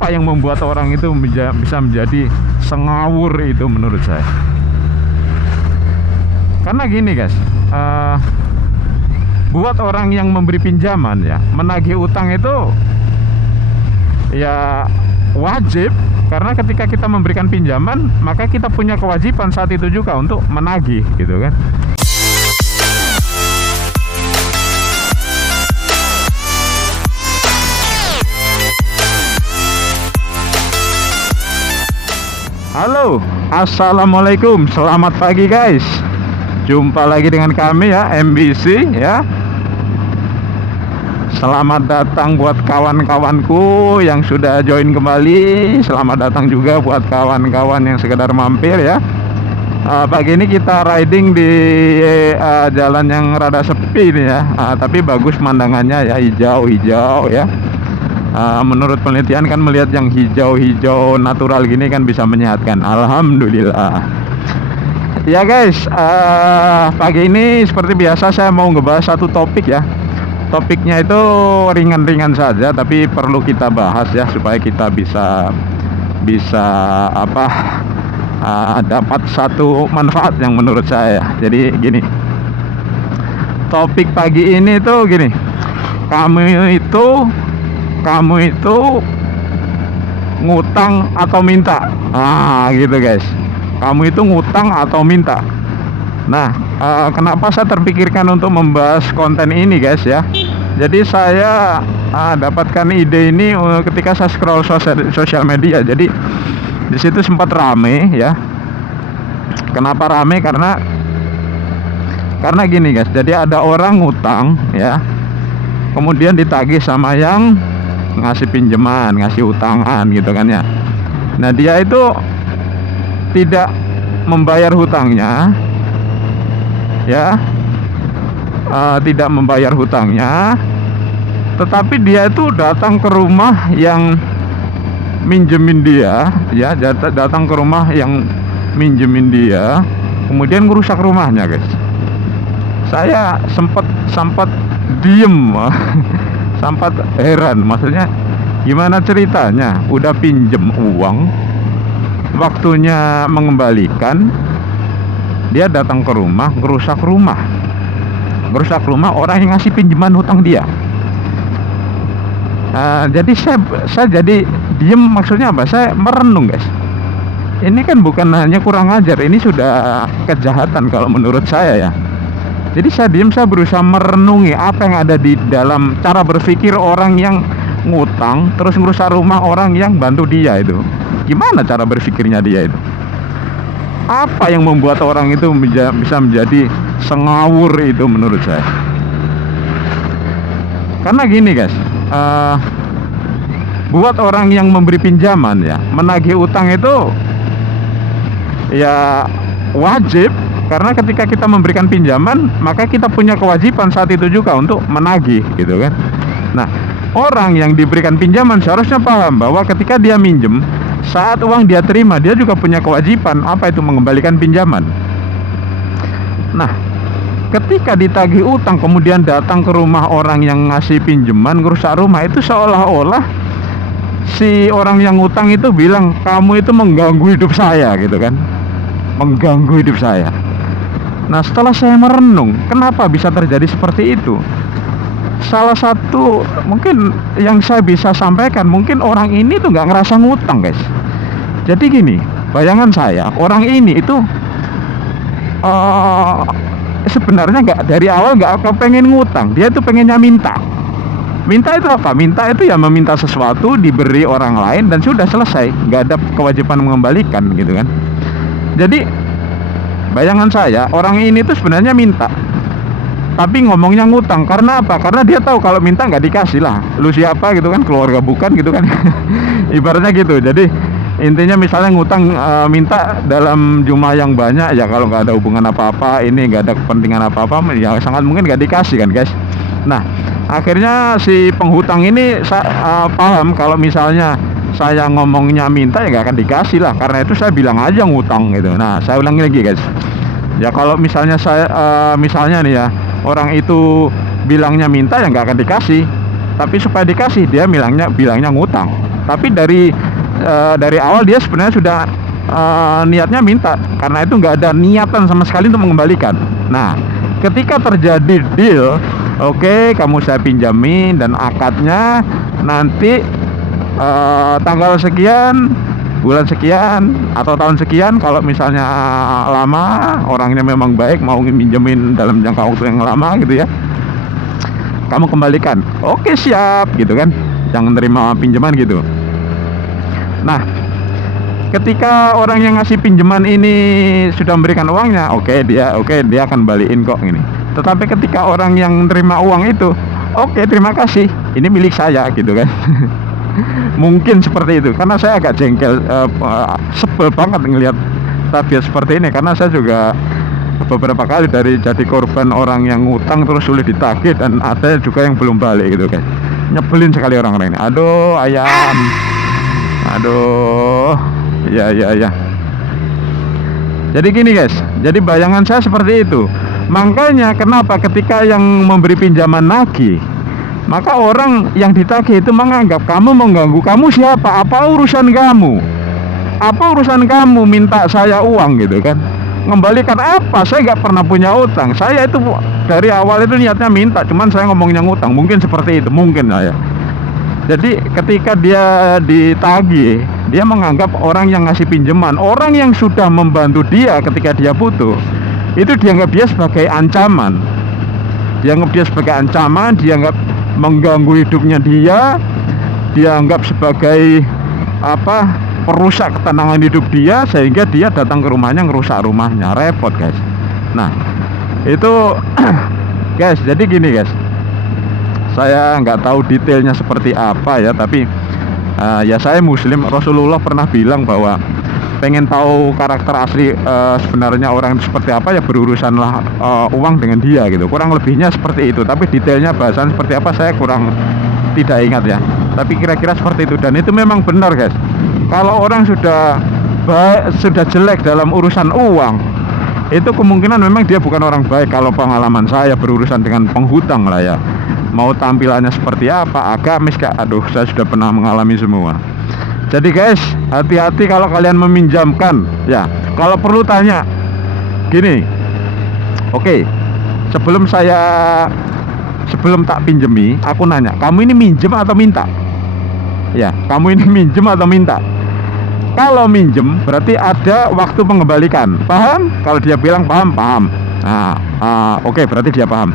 Apa yang membuat orang itu bisa menjadi sengawur itu menurut saya? Karena gini guys, buat orang yang memberi pinjaman ya, menagih utang itu ya wajib. Karena ketika kita memberikan pinjaman, maka kita punya kewajiban saat itu juga untuk menagih gitu kan. Halo, assalamualaikum, selamat pagi guys. Jumpa lagi dengan kami ya, MBC ya. Selamat datang buat kawan-kawanku yang sudah join kembali. Selamat datang juga buat kawan-kawan yang sekedar mampir ya. Pagi ini kita riding di jalan yang rada sepi nih ya, tapi bagus pemandangannya ya, hijau-hijau ya. Menurut penelitian kan melihat yang hijau-hijau natural gini kan bisa menyehatkan. Alhamdulillah. Ya guys, pagi ini seperti biasa saya mau ngebahas satu topik ya. Topiknya itu ringan-ringan saja, tapi perlu kita bahas ya supaya kita bisa dapat satu manfaat yang menurut saya. Jadi gini, topik pagi ini tuh gini, kamu itu ngutang atau minta? Gitu guys. Kamu itu ngutang atau minta? Nah, kenapa saya terpikirkan untuk membahas konten ini guys ya? Jadi saya dapatkan ide ini ketika saya scroll sosial media. Jadi di situ sempat rame ya. Kenapa rame? Karena gini guys. Jadi ada orang ngutang ya, kemudian ditagih sama yang ngasih pinjaman, ngasih utangan gitu kan ya. Nah dia itu tidak membayar hutangnya ya, tidak membayar hutangnya, tetapi dia itu datang ke rumah yang minjemin dia ya, datang ke rumah yang minjemin dia, kemudian merusak rumahnya guys. Saya sempat diem sempat heran, maksudnya gimana ceritanya, udah pinjem uang, waktunya mengembalikan, dia datang ke rumah, ngerusak rumah orang yang ngasih pinjaman hutang dia. Jadi saya jadi diem, maksudnya apa, saya merenung guys. Ini kan bukan hanya kurang ajar, ini sudah kejahatan kalau menurut saya ya. Jadi saya diam, saya berusaha merenungi apa yang ada di dalam cara berpikir orang yang ngutang terus ngerusak rumah orang yang bantu dia itu. Gimana cara berpikirnya dia itu? Apa yang membuat orang itu bisa menjadi sengawur itu menurut saya? Karena gini guys, buat orang yang memberi pinjaman ya, menagih utang itu ya wajib. Karena ketika kita memberikan pinjaman, maka kita punya kewajiban saat itu juga untuk menagih gitu kan. Nah, orang yang diberikan pinjaman seharusnya paham bahwa ketika dia minjem, saat uang dia terima, dia juga punya kewajiban, apa itu, mengembalikan pinjaman. Nah, ketika ditagih utang kemudian datang ke rumah orang yang ngasih pinjaman, ngerusak rumah, itu seolah-olah si orang yang ngutang itu bilang, kamu itu mengganggu hidup saya gitu kan, mengganggu hidup saya. Nah, setelah saya merenung, kenapa bisa terjadi seperti itu? Salah satu mungkin yang saya bisa sampaikan, mungkin orang ini tuh nggak ngerasa ngutang guys. Jadi gini, bayangan saya, orang ini itu sebenarnya nggak, dari awal nggak pengen ngutang, dia tuh pengennya minta. Minta itu apa? Minta itu ya meminta sesuatu diberi orang lain dan sudah selesai, nggak ada kewajiban mengembalikan gitu kan. Jadi bayangan saya, orang ini tuh sebenarnya minta, tapi ngomongnya ngutang. Karena apa? Karena dia tahu kalau minta nggak dikasih lah. Lu siapa gitu kan, keluarga bukan gitu kan. Ibaratnya gitu. Jadi intinya misalnya ngutang, minta dalam jumlah yang banyak ya, kalau nggak ada hubungan apa-apa, ini nggak ada kepentingan apa-apa, ya sangat mungkin nggak dikasih kan guys. Nah, akhirnya si penghutang ini paham kalau misalnya saya ngomongnya minta ya nggak akan dikasih lah. Karena itu saya bilang aja ngutang gitu. Nah, saya ulangi lagi guys. Ya kalau misalnya saya misalnya nih ya, orang itu bilangnya minta ya nggak akan dikasih. tapi supaya dikasih dia bilangnya ngutang. Tapi dari awal dia sebenarnya sudah niatnya minta, karena itu nggak ada niatan sama sekali untuk mengembalikan. Nah, ketika terjadi deal, oke, kamu saya pinjamin dan akadnya nanti tanggal sekian, bulan sekian atau tahun sekian. Kalau misalnya lama, orangnya memang baik, mau minjemin dalam jangka waktu yang lama gitu ya, kamu kembalikan. Oke, siap gitu kan, jangan terima pinjaman gitu. Nah, ketika orang yang ngasih pinjaman ini sudah memberikan uangnya, oke, dia akan balikin kok ini. Tetapi ketika orang yang terima uang itu, oke, terima kasih, ini milik saya gitu kan. Mungkin seperti itu, karena saya agak jengkel, sebel banget ngelihat tabiat seperti ini, karena saya juga beberapa kali jadi korban orang yang ngutang terus sulit ditagih, dan ada juga yang belum balik gitu guys. Nyebelin sekali orang-orang ini. Aduh ayam, aduh, ya. Jadi gini guys, jadi bayangan saya seperti itu. Makanya kenapa ketika yang memberi pinjaman nagih, maka orang yang ditagih itu menganggap kamu mengganggu. Kamu siapa? Apa urusan kamu? Apa urusan kamu minta saya uang gitu kan? Ngembalikan apa? Saya nggak pernah punya utang. Saya itu dari awal itu niatnya minta, cuman saya ngomongnya ngutang. Mungkin seperti itu, mungkin lah ya. Jadi ketika dia ditagih, dia menganggap orang yang ngasih pinjaman, orang yang sudah membantu dia ketika dia butuh, itu dianggap dia sebagai ancaman. Dianggap dia sebagai ancaman, dianggap mengganggu hidupnya dia, dianggap sebagai perusak ketenangan hidup dia, sehingga dia datang ke rumahnya ngerusak rumahnya. Repot guys. Nah itu guys, jadi gini guys, saya nggak tahu detailnya seperti apa ya, tapi ya saya muslim. Rasulullah pernah bilang bahwa pengen tahu karakter asli sebenarnya orang itu seperti apa, ya berurusanlah uang dengan dia gitu. Kurang lebihnya seperti itu, tapi detailnya bahasan seperti apa saya kurang tidak ingat ya, tapi kira-kira seperti itu. Dan itu memang benar guys, kalau orang sudah baik, sudah jelek dalam urusan uang, itu kemungkinan memang dia bukan orang baik. Kalau pengalaman saya berurusan dengan penghutang lah ya, mau tampilannya seperti apa, agamis kak, aduh saya sudah pernah mengalami semua. Jadi guys, hati-hati kalau kalian meminjamkan ya. Kalau perlu tanya gini, oke, sebelum tak pinjemi, aku nanya, kamu ini minjem atau minta? Ya, kamu ini minjem atau minta? Kalau minjem berarti ada waktu mengembalikan, paham? Kalau dia bilang paham. Nah, oke, berarti dia paham.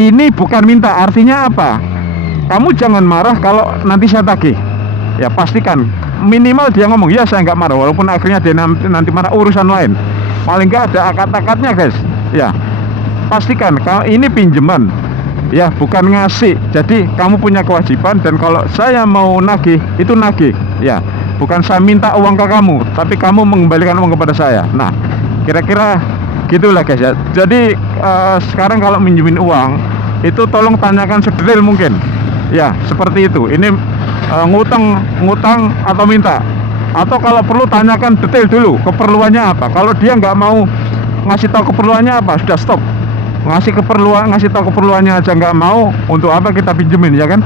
Ini bukan minta, artinya apa? Kamu jangan marah kalau nanti saya tagih. Ya pastikan minimal dia ngomong ya saya nggak marah, walaupun akhirnya dia nanti marah, urusan lain. Paling nggak ada akad-akadnya guys. Ya pastikan kalau ini pinjaman ya, bukan ngasih. Jadi kamu punya kewajiban, dan kalau saya mau nagih itu nagih ya, bukan saya minta uang ke kamu, tapi kamu mengembalikan uang kepada saya. Nah kira-kira gitulah guys ya. Jadi sekarang kalau minjemin uang itu tolong tanyakan sedetail mungkin ya, seperti itu. Ini ngutang atau minta, atau kalau perlu tanyakan detail dulu keperluannya apa. Kalau dia nggak mau ngasih tahu keperluannya apa, sudah stop. Ngasih tahu keperluannya aja nggak mau, untuk apa kita pinjemin ya kan?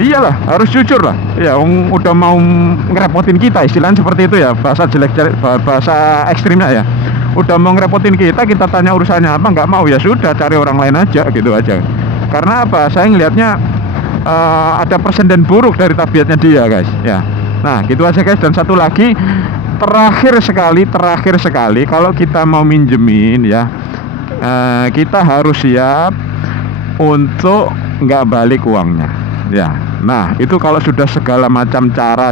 Iyalah, harus jujur lah ya. Udah mau ngerepotin kita, istilahnya seperti itu ya, bahasa bahasa ekstrimnya ya. Udah mau ngerepotin kita tanya urusannya apa, nggak mau ya sudah, cari orang lain aja gitu aja. Karena apa? Saya ngelihatnya ada presiden buruk dari tabiatnya dia guys ya. Nah gitu aja guys. Dan satu lagi, terakhir sekali kalau kita mau minjemin ya, kita harus siap untuk nggak balik uangnya ya. Nah itu kalau sudah segala macam cara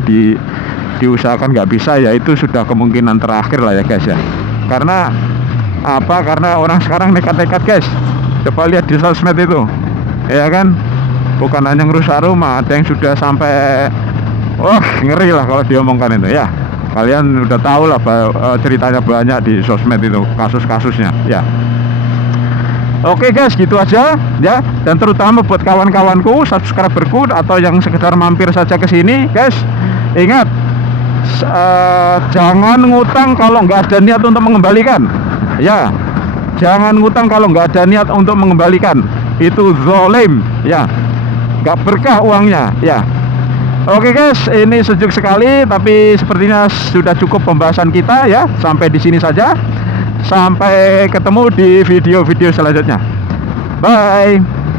diusahakan nggak bisa, ya itu sudah kemungkinan terakhir lah ya guys ya. Karena apa? Karena orang sekarang nekat-nekat guys. Coba lihat di sosmed itu ya kan, bukan hanya ngerusak rumah, ada yang sudah sampai ngeri lah kalau diomongkan itu ya. Kalian udah tahu lah ceritanya banyak di sosmed itu, kasus-kasusnya ya. Oke guys, gitu aja ya. Dan terutama buat kawan-kawanku, subscriberku, atau yang sekedar mampir saja ke sini guys, ingat, jangan ngutang kalau nggak ada niat untuk mengembalikan ya. Jangan ngutang kalau nggak ada niat untuk mengembalikan. itu zolim ya, nggak berkah uangnya ya. Oke guys, ini sejuk sekali, tapi sepertinya sudah cukup pembahasan kita ya. Sampai di sini saja. Sampai ketemu di video-video selanjutnya. Bye.